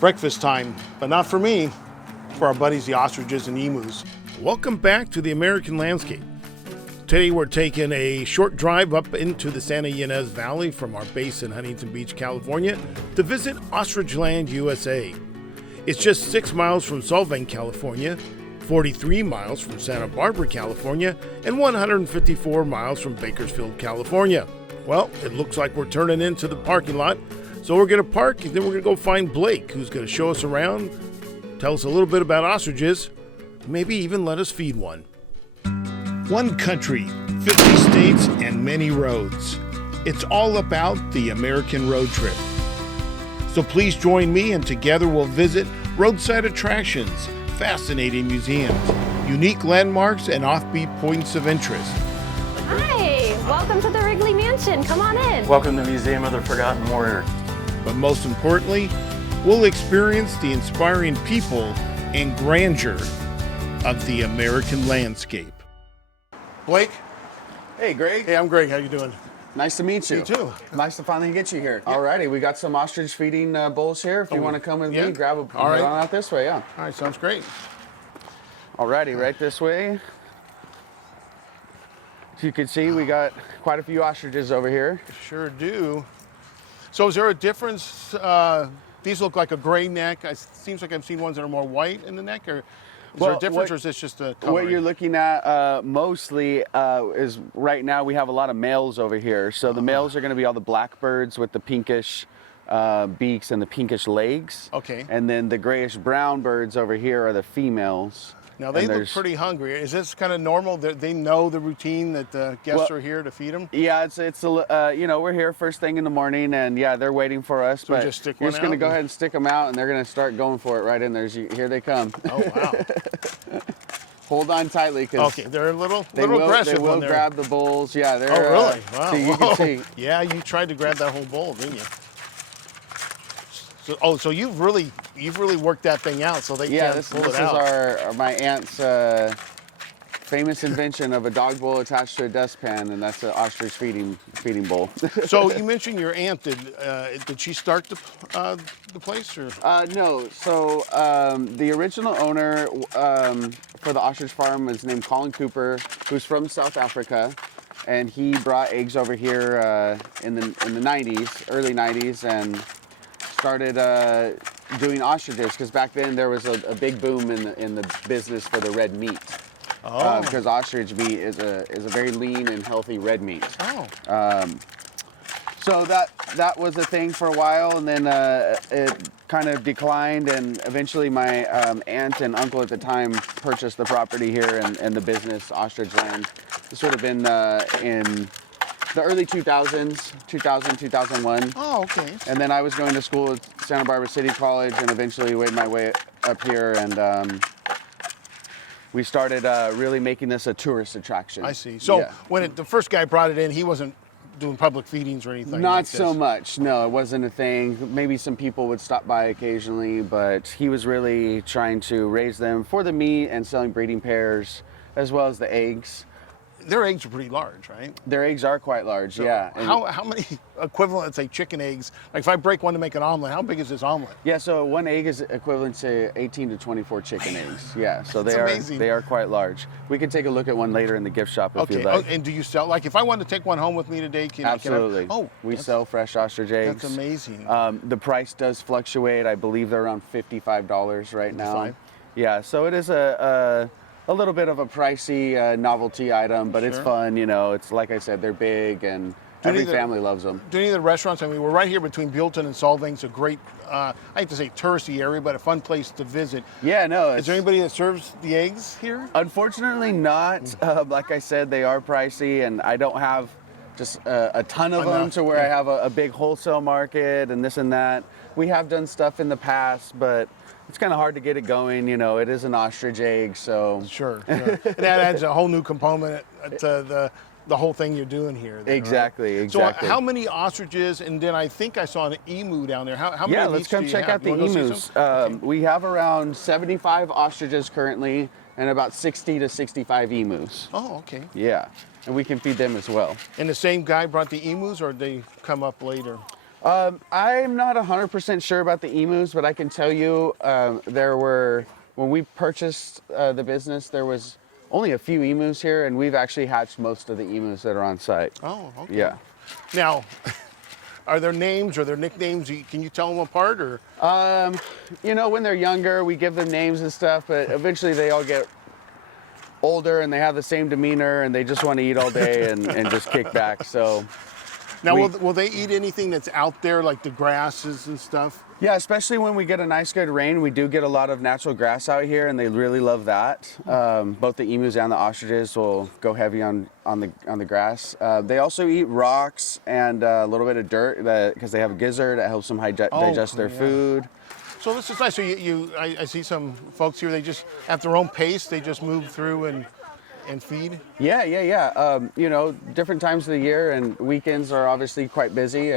breakfast time, but not for me, for our buddies, the ostriches and emus. Welcome back to the American landscape. Today we're taking a short drive up into the Santa Ynez Valley from our base in Huntington Beach, California, to visit OstrichLand USA. It's just 6 miles from Solvang, California, 43 miles from Santa Barbara, California, and 154 miles from Bakersfield, California. Well, it looks like we're turning into the parking lot, so we're going to park and then we're going to go find Blake, who's going to show us around, tell us a little bit about ostriches, maybe even let us feed one. One country, 50 states, and many roads. It's all about the American road trip. So please join me and together we'll visit roadside attractions, fascinating museums, unique landmarks, and offbeat points of interest. Hi, welcome to the Wrigley Mansion. Come on in. Welcome to the Museum of the Forgotten Warrior. But most importantly, we'll experience the inspiring people and grandeur of the American landscape. Blake? Hey, Greg. Hey, I'm Greg. How you doing? Nice to meet you. You too. Nice to finally get you here. Alrighty, we got some ostrich feeding bowls here. If you want to come with me, grab a All right. on out this way, yeah. All right, sounds great. Alrighty, right this way. As you can see, we got quite a few ostriches over here. Sure do. So is there a difference? These look like a gray neck. It seems like I've seen ones that are more white in the neck. Or is there a difference, or is this just a color? What you're looking at mostly is right now we have a lot of males over here. So the males are going to be all the blackbirds with the pinkish beaks and the pinkish legs. Okay. And then the grayish brown birds over here are the females. Now they look pretty hungry. Is this kind of normal that they know the routine that the guests are here to feed them? Yeah, it's you know, we're here first thing in the morning, and yeah, they're waiting for us. So but just stick you're one just gonna out go and- ahead and stick them out, and they're gonna start going for it right in there. Here they come. Oh wow. Hold on tightly, because Okay, they're a little they will aggressive. they will when they're... grab the bowls. Yeah, they're. Oh really? Wow. So you Whoa. can see. Yeah, you tried to grab that whole bowl, didn't you? So you've really worked that thing out, so they Yeah, can't this pull it is out. my aunt's famous invention of a dog bowl attached to a dustpan, and that's an ostrich feeding bowl. So you mentioned your aunt. Did she start the place, or? No. So the original owner for the ostrich farm was named Colin Cooper, who's from South Africa, and he brought eggs over here in the 90s, early 90s, and started doing ostriches, because back then there was a big boom in the business for the red meat. Oh. Because ostrich meat is a very lean and healthy red meat. Oh. So that was a thing for a while, and then it kind of declined, and eventually my aunt and uncle at the time purchased the property here and the business, OstrichLand. This would have been in the early 2000s, 2001. Oh, okay. And then I was going to school at Santa Barbara City College, and eventually made my way up here, and we started really making this a tourist attraction. I see. So yeah. when the first guy brought it in, he wasn't doing public feedings or anything. Not like so this. much. No, it wasn't a thing. Maybe some people would stop by occasionally, but he was really trying to raise them for the meat and selling breeding pairs, as well as the eggs. Their eggs are pretty large, right? Their eggs are quite large, So yeah. And how many equivalent, let's say, chicken eggs? Like if I break one to make an omelet, how big is this omelet? yeah, so one egg is equivalent to 18 to 24 chicken eggs. Yeah, so That's amazing. they are quite large. We can take a look at one later in the gift shop if Okay. you'd like. Oh, and do you sell? Like if I wanted to take one home with me today, can Absolutely. I? We sell fresh ostrich eggs. That's amazing. The price does fluctuate. I believe they're around $55 right now. 55? Yeah, so it is a little bit of a pricey novelty item, but it's Sure. fun. You know, it's like I said, they're big, and every family loves them. Do any of the restaurants? I mean, we're right here between Buellton and Solvang. It's a great, I hate to say touristy area, but a fun place to visit. Yeah, no. Is there anybody that serves the eggs here? Unfortunately not. Like I said, they are pricey, and I don't have just a ton of them to where I have a big wholesale market and this and that. We have done stuff in the past, but it's kind of hard to get it going. You know, it is an ostrich egg, so. Sure. And that adds a whole new component to the whole thing you're doing here. Then, Exactly, right? exactly. So how many ostriches, and then I think I saw an emu down there. How many Yeah, of let's each come do you check have? out the You wanna go see emus. some? We have around 75 ostriches currently, and about 60 to 65 emus. Oh, okay. Yeah, and we can feed them as well. And the same guy brought the emus, or did they come up later? I'm not 100% sure about the emus, but I can tell you when we purchased the business, there was only a few emus here, and we've actually hatched most of the emus that are on site. Oh, okay. Yeah. Now, are there names or their nicknames? Can you tell them apart, or? You know, when they're younger, we give them names and stuff, but eventually they all get older and they have the same demeanor and they just want to eat all day and just kick back. So now, will they eat anything that's out there, like the grasses and stuff? Yeah, especially when we get a nice good rain. We do get a lot of natural grass out here, and they really love that. Both the emus and the ostriches will go heavy on the grass. They also eat rocks and a little bit of dirt because they have a gizzard that helps them digest their food. So this is nice. So I see some folks here. They just at their own pace. They just move through and feed. Yeah. You know, different times of the year, and weekends are obviously quite busy.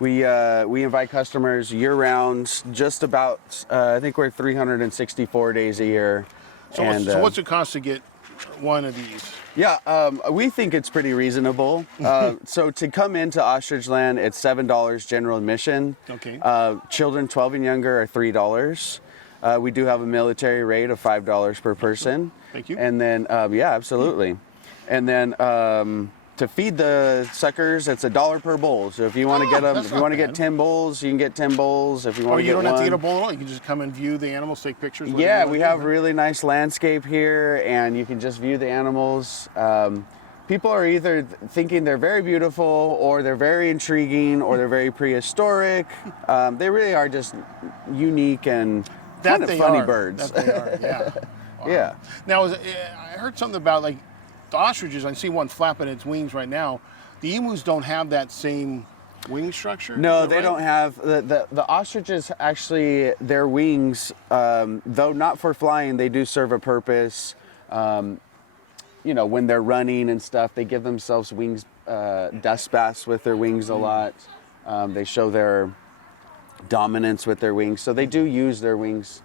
We invite customers year round. Just about, I think we're 364 days a year. So what's it cost to get one of these? Yeah, we think it's pretty reasonable. So to come into OstrichLand, it's $7 general admission. Okay. Children 12 and younger are $3. We do have a military rate of $5 per person. Thank you. And then, yeah, absolutely. And then to feed the suckers, it's $1 per bowl. So if you want to get them, if you want to get 10 bowls, you can get 10 bowls. If you want to get one, you don't have to get a bowl at all. You can just come and view the animals, take pictures. Yeah, we have really nice landscape here, and you can just view the animals. People are either thinking they're very beautiful, or they're very intriguing, or they're very prehistoric. They really are just unique and kind of funny birds. That they are, yeah. Wow. Yeah. Now, I heard something about like the ostriches. I see one flapping its wings right now. The emus don't have that same wing structure? No, they don't have. The ostriches, actually, their wings, though not for flying, they do serve a purpose. You know, when they're running and stuff, they give themselves wings, dust baths with their wings a lot. They show their dominance with their wings. So they do use their wings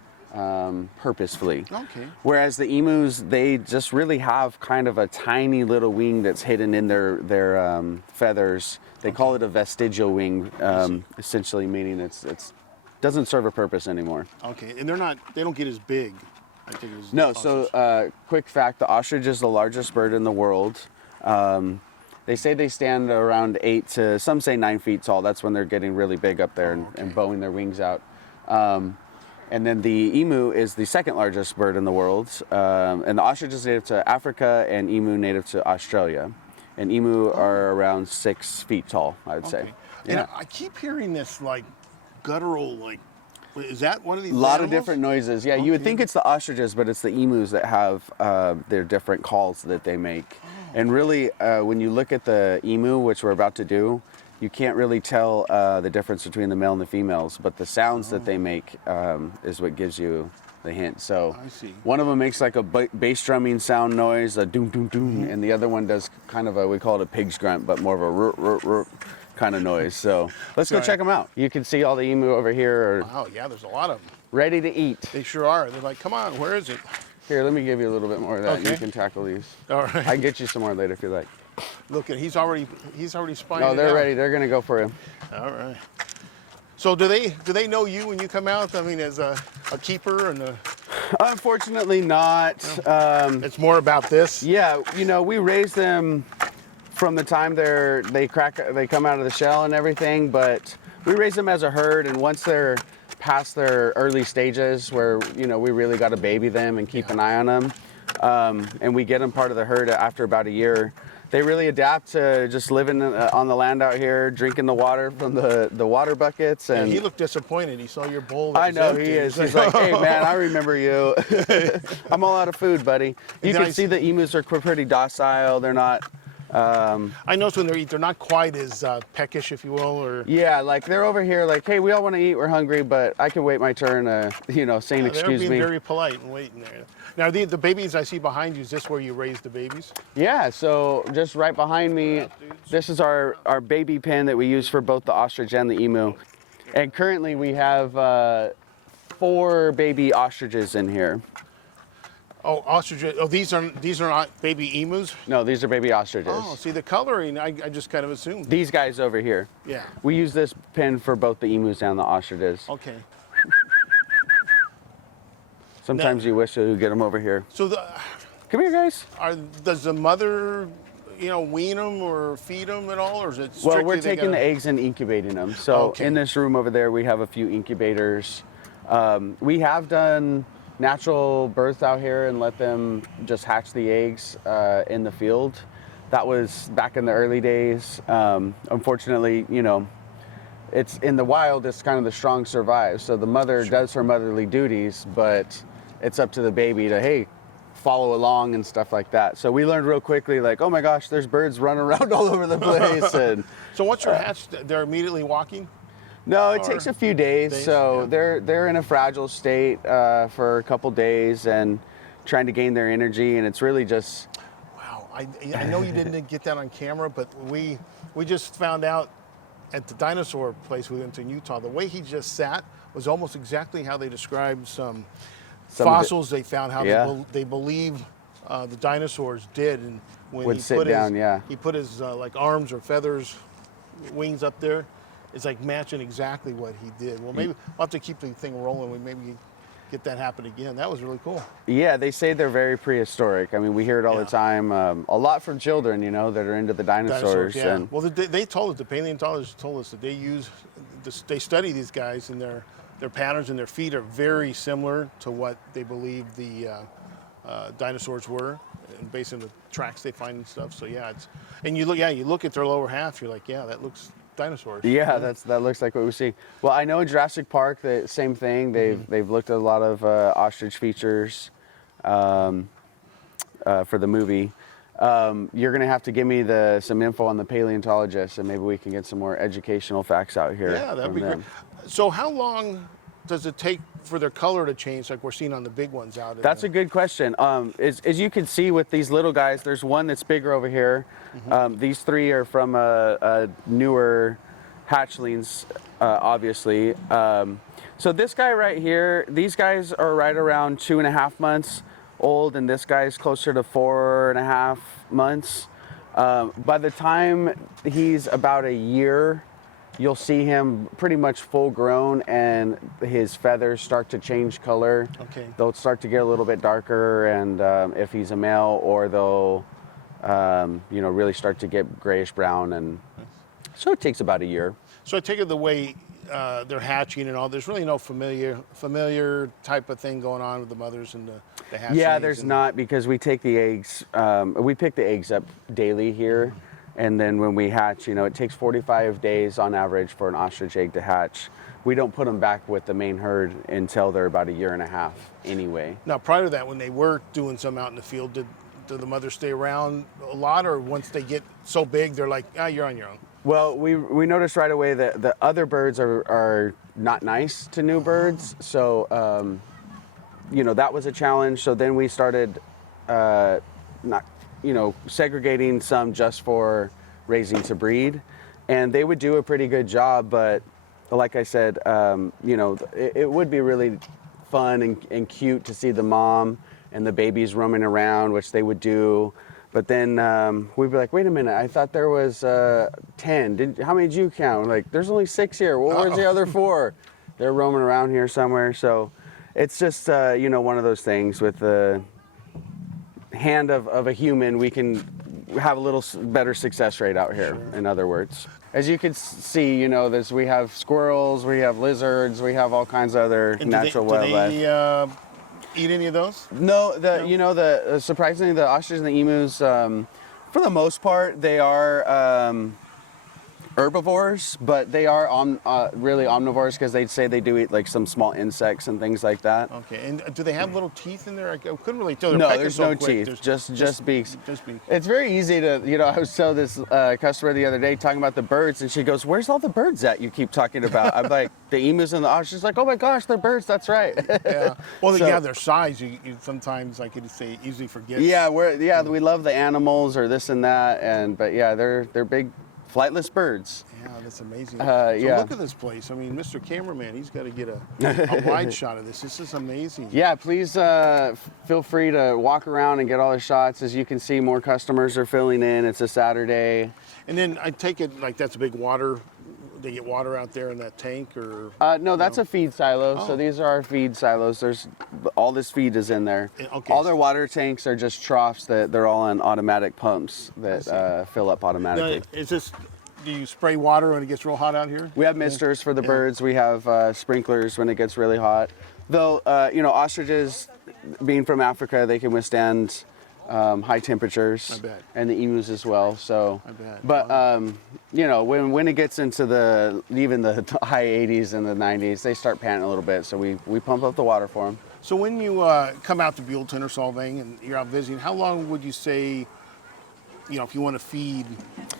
purposefully. Okay. Whereas the emus, they just really have kind of a tiny little wing that's hidden in their feathers. They call it a vestigial wing, essentially meaning it's doesn't serve a purpose anymore. Okay, and they don't get as big. I think it was No. So quick fact: the ostrich is the largest bird in the world. They say they stand around 8 to some say 9 feet tall. That's when they're getting really big up there and bowing their wings out. And then the emu is the second largest bird in the world. And the ostrich is native to Africa, and emu native to Australia. And emu are around 6 feet tall, I would say. And Yeah. I keep hearing this like guttural, like, is that one of these? A lot animals? of different noises. Yeah, you would think it's the ostriches, but it's the emus that have their different calls that they make. And really, when you look at the emu, which we're about to do, you can't really tell the difference between the male and the females, but the sounds that they make is what gives you the hint. So I see. One of them makes like a bass drumming sound noise, a doom doom doom, and the other one does kind of we call it a pig's grunt, but more of a root root root kind of noise. So let's go check them out. You can see all the emu over here are Wow, yeah, there's a lot of them. ready to eat. They sure are. They're like, come on, where is it? Here, let me give you a little bit more of that. Okay. You can tackle these. All right. I can get you some more later if you like. Look at he's already spying. No, it they're out. ready. They're gonna go for him. All right. So do they know you when you come out? I mean, as a keeper and a. Unfortunately, not. It's more about this. Yeah, you know, we raise them from the time they come out of the shell and everything, but we raise them as a herd, and once they're past their early stages where, you know, we really got to baby them and keep an eye on them, and we get them part of the herd after about a year, they really adapt to just living on the land out here, drinking the water from the water buckets. And he looked disappointed. He saw your bowl. That I was know empty. he is. He's like, hey man, I remember you. I'm all out of food, buddy. You can see the emus are pretty docile. They're not. I notice when they eat, they're not quite as peckish, if you will, or. Yeah, like they're over here, like, hey, we all want to eat. We're hungry, but I can wait my turn. Saying excuse they're being me. very polite and waiting there. Now, the babies I see behind you, is this where you raise the babies? Yeah, so just right behind me, this is our baby pen that we use for both the ostrich and the emu. And currently we have 4 baby ostriches in here. Oh, ostriches. Oh, these are not baby emus. No, these are baby ostriches. Oh, see the coloring. I just kind of assumed. These guys over here. Yeah. We use this pin for both the emus and the ostriches. Okay. Sometimes you wish you could get them over here. So Come here, guys. does the mother, wean them or feed them at all, or is it strictly Well, we're taking the eggs and incubating them. So Okay. in this room over there, we have a few incubators. We have done natural births out here and let them just hatch the eggs in the field. That was back in the early days. Unfortunately, it's in the wild, it's kind of the strong survive. So the mother does her motherly duties, but it's up to the baby to, hey, follow along and stuff like that. So we learned real quickly, like, oh my gosh, there's birds running around all over the place. And So once you're hatched, they're immediately walking? no, it takes a few days. So yeah. they're in a fragile state for a couple days and trying to gain their energy. And it's really just, Wow. I know you didn't get that on camera, but we just found out at the dinosaur place we went to in Utah, the way he just sat was almost exactly how they described some fossils they found, how they believe the dinosaurs did. And when Would he sit put down, he put his like arms or feathers, wings up there, it's like matching exactly what he did. Well, maybe we'll have to keep the thing rolling. We maybe get that happen again. That was really cool. yeah, they say they're very prehistoric. I mean, we hear it all the Yeah. time. A lot from children, that are into the dinosaurs. Yeah. And Well, they told us, the paleontologists told us that they study these guys, and their patterns and their feet are very similar to what they believe the dinosaurs were, and based on the tracks they find and stuff. So yeah, you look at their lower half, you're like, yeah, that looks dinosaurs. yeah, that looks like what we see. Well, I know in Jurassic Park, the same thing. They've looked at a lot of ostrich features for the movie. You're gonna have to give me some info on the paleontologists, and maybe we can get some more educational facts out here. Yeah, that'd from be great. them. So how long does it take for their color to change, like we're seeing on the big ones out? That's a good question. As you can see with these little guys, there's one that's bigger over here. These three are from a newer hatchlings, obviously. So this guy right here, these guys are right around 2.5 months old, and this guy's closer to 4.5 months. By the time he's about a year, you'll see him pretty much full grown, and his feathers start to change color. Okay. They'll start to get a little bit darker, and if he's a male, or they'll really start to get grayish brown, and so it takes about a year. So I take it the way they're hatching and all, there's really no familiar type of thing going on with the mothers and the hatchlings. Yeah, there's not, because we take the eggs, we pick the eggs up daily here. And then when we hatch, it takes 45 days on average for an ostrich egg to hatch. We don't put them back with the main herd until they're about 1.5 years anyway. Now, prior to that, when they were doing some out in the field, did the mothers stay around a lot, or once they get so big, they're like, you're on your own? Well, we noticed right away that the other birds are not nice to new birds. So, that was a challenge. So then we started segregating some just for raising to breed, and they would do a pretty good job. But like I said, it would be really fun and cute to see the mom and the babies roaming around, which they would do. But then we'd be like, wait a minute, I thought there was 10. How many did you count? Like, there's only 6 here. Well, where's the other 4? They're roaming around here somewhere. So it's just, one of those things with the hand of a human, we can have a little better success rate out here, in other words. As you can see, we have squirrels, we have lizards, we have all kinds of other natural wildlife. Do they eat any of those? No, surprisingly, the ostriches and the emus, for the most part, they are herbivores, but they are really omnivores, because they'd say they do eat like some small insects and things like that. Okay, and do they have little teeth in there? I couldn't really tell. No, there's no teeth, just beaks. Just beaks. It's very easy to, I was telling this customer the other day talking about the birds, and she goes, "Where's all the birds at you keep talking about?" I'm like, "The emus and the ostriches." She's like, "Oh my gosh, they're birds, that's right." Yeah. Well, So- yeah, their size, you sometimes, like you say, easily forget. Yeah, we love the animals or this and that, but yeah, they're big flightless birds. Yeah, that's amazing. Yeah. Look at this place. I mean, Mr. Cameraman, he's got to get a wide shot of this. This is amazing. Yeah, please feel free to walk around and get all the shots. As you can see, more customers are filling in. It's a Saturday. And then I take it like that's a big water. They get water out there in that tank, or no, that's a feed silo. Oh. So these are our feed silos. There's all this feed is in there. Okay. All their water tanks are just troughs that they're all on automatic pumps that fill up automatically. Now, is this? Do you spray water when it gets real hot out here? We have misters for the birds. We have sprinklers when it gets really hot. Though, ostriches, being from Africa, they can withstand high temperatures. I bet. And the emus as well. So, I bet. But when it gets into even the high 80s and the 90s, they start panting a little bit. So we pump up the water for them. So when you come out to Buellton or Solvang and you're out visiting, how long would you say, if you want to feed?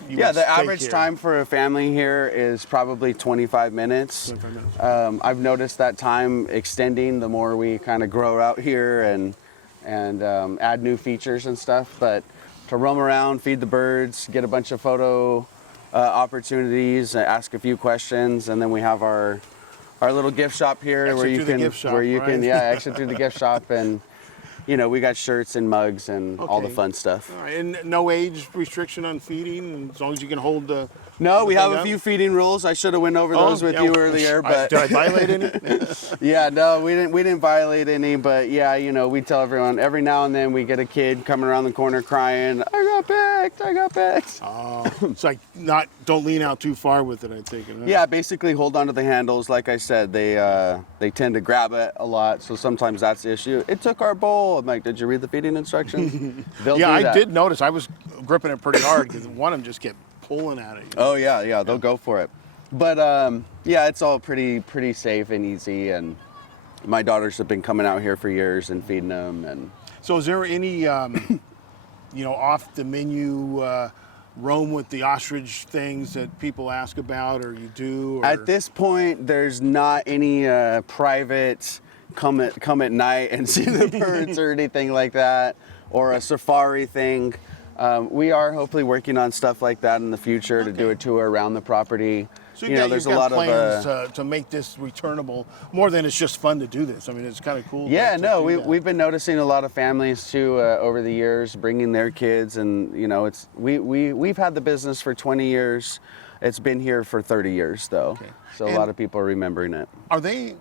Yeah, the average time for a family here is probably 25 minutes. 25 minutes. I've noticed that time extending the more we kind of grow out here and add new features and stuff. But to roam around, feed the birds, get a bunch of photo opportunities, ask a few questions, and then we have our little gift shop here Exit where you through the can gift shop, exit through the gift shop, and we got shirts and mugs and all the Okay. fun stuff. All right, and no age restriction on feeding, as long as you can hold the. No, we have thing a up? few feeding rules. I should have went over those with you earlier, but did I violate any? yeah, no, we didn't violate any, but yeah, we tell everyone every now and then we get a kid coming around the corner crying, I got picked. It's like don't lean out too far with it, I take it. Huh? Yeah, basically hold on to the handles. Like I said, they tend to grab it a lot, so sometimes that's the issue. It took our bowl. I'm like, did you read the feeding instructions? They'll Yeah, do I that. did notice. I was gripping it pretty hard because one of them just kept pulling at it. Oh yeah, they'll go for it. But yeah, it's all pretty safe and easy, and my daughters have been coming out here for years and feeding them. And So is there any, off the menu roam with the ostrich things that people ask about, or you do? Or... At this point, there's not any private come at night and see the birds or anything like that, or a safari thing. We are hopefully working on stuff like that in the future to do a tour around the property. So there's you've a got lot plans of to make this returnable, more than it's just fun to do this. I mean, it's kind of cool. yeah, to no, do that. we've been noticing a lot of families too over the years bringing their kids, and we've had the business for 20 years. It's been here for 30 years though, Okay. so a And lot of people are remembering it. Are they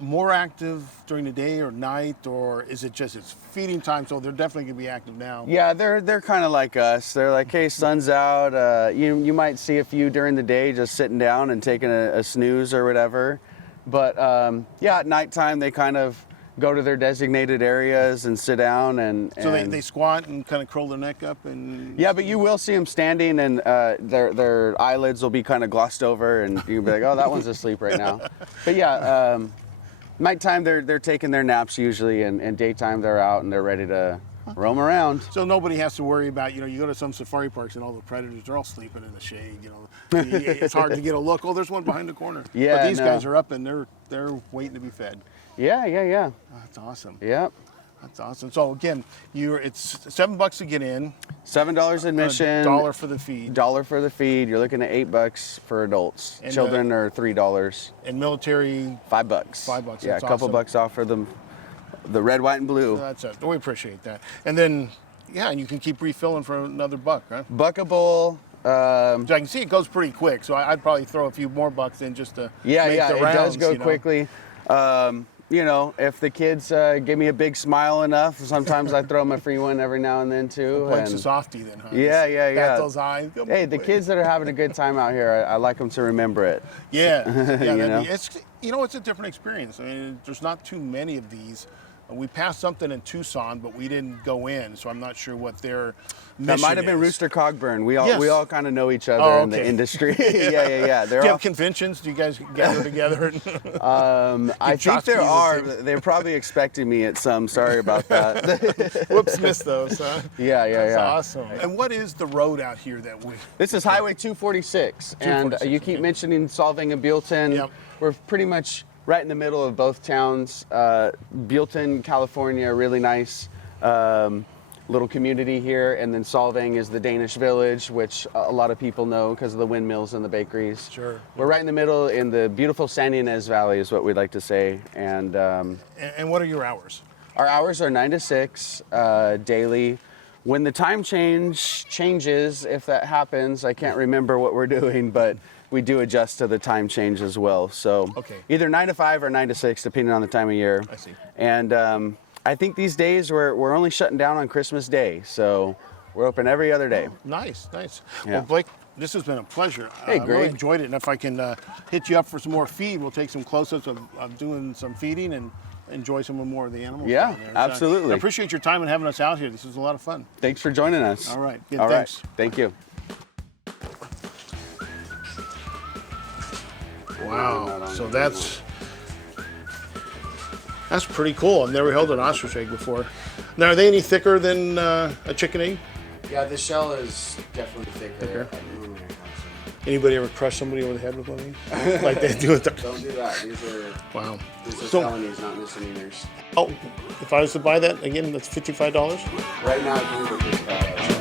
more active during the day or night, or is it just it's feeding time? So they're definitely gonna be active now. Yeah, they're kind of like us. They're like, hey, sun's out. You might see a few during the day just sitting down and taking a snooze or whatever. But yeah, at nighttime they kind of go to their designated areas and sit down and. So they squat and kind of curl their neck up and. Yeah, but you will see them standing, and their eyelids will be kind of glossed over, and you'll be like, oh, that one's asleep right now. But yeah. Nighttime they're taking their naps usually, and daytime they're out and they're ready to roam around. So nobody has to worry about, you go to some safari parks and all the predators, they're all sleeping in the shade, It's hard to get a look. Oh, there's one behind the corner. Yeah, But these no. guys are up and they're waiting to be fed. Yeah. Oh, that's awesome. Yep. That's awesome. So again, it's $7 to get in. $7 admission. $1 for the feed. $1 for the feed. You're looking at $8 for adults. And, Children are $3. And military. $5. $5. Yeah, a That's couple awesome. bucks off for the red, white, and blue. That's it. We appreciate that. And then, yeah, and you can keep refilling for another $1, right? Buck a bowl. So I can see it goes pretty quick. So I'd probably throw a few more bucks in just to make the It rounds, does go quickly. If the kids give me a big smile enough, sometimes I throw them a free one every now and then too. Points and- a softie then, huh? Yeah, Just bat yeah. those eyes. Come Hey, on, the boy. kids that are having a good time out here, I like them to remember it. Yeah, You know? it's a different experience. I mean, there's not too many of these. We passed something in Tucson, but we didn't go in, so I'm not sure what their mission That might have been is. Rooster Cogburn. We Yes. all kind of know each other Oh, in the okay. industry. yeah. Do you have conventions? Do you guys gather together? I think shots there for you to are. take. They're probably expecting me at some. Sorry about that. Whoops, missed those, huh? yeah. That's awesome. And what is the road out here that we? This is Highway 246, and 246, you keep okay. mentioning Solvang and Buellton. Yep. We're pretty much right in the middle of both towns. Buellton, California, really nice. little community here, and then Solvang is the Danish village, which a lot of people know because of the windmills and the bakeries. Sure. We're right in the middle in the beautiful Santa Ynez Valley is what we'd like to say. And And what are your hours? our hours are 9 to 6 daily. When the time changes, if that happens, I can't remember what we're doing, but we do adjust to the time change as well. So Okay. either 9 to 5 or 9 to 6, depending on the time of year. I see. And I think these days we're only shutting down on Christmas Day, so we're open every other day. Nice, nice. Yeah. Well, Blake, this has been a pleasure. Hey, I really Greg. enjoyed it, and if I can hit you up for some more feed, we'll take some close-ups of doing some feeding and enjoy some more of the animals. Yeah, down there. So absolutely. I appreciate your time and having us out here. This was a lot of fun. Thanks for joining us. All right. Good, All right. thanks. Thank you. Wow. So that's pretty cool. I've never held an ostrich egg before. Now, are they any thicker than a chicken egg? Yeah, the shell is definitely thicker. Anybody ever crush somebody over the head with one of these? Like they do with the... Don't do that. These are Wow. so, felonies, not misdemeanors. Oh, if I was to buy that, again, that's $55? Right now, I believe it's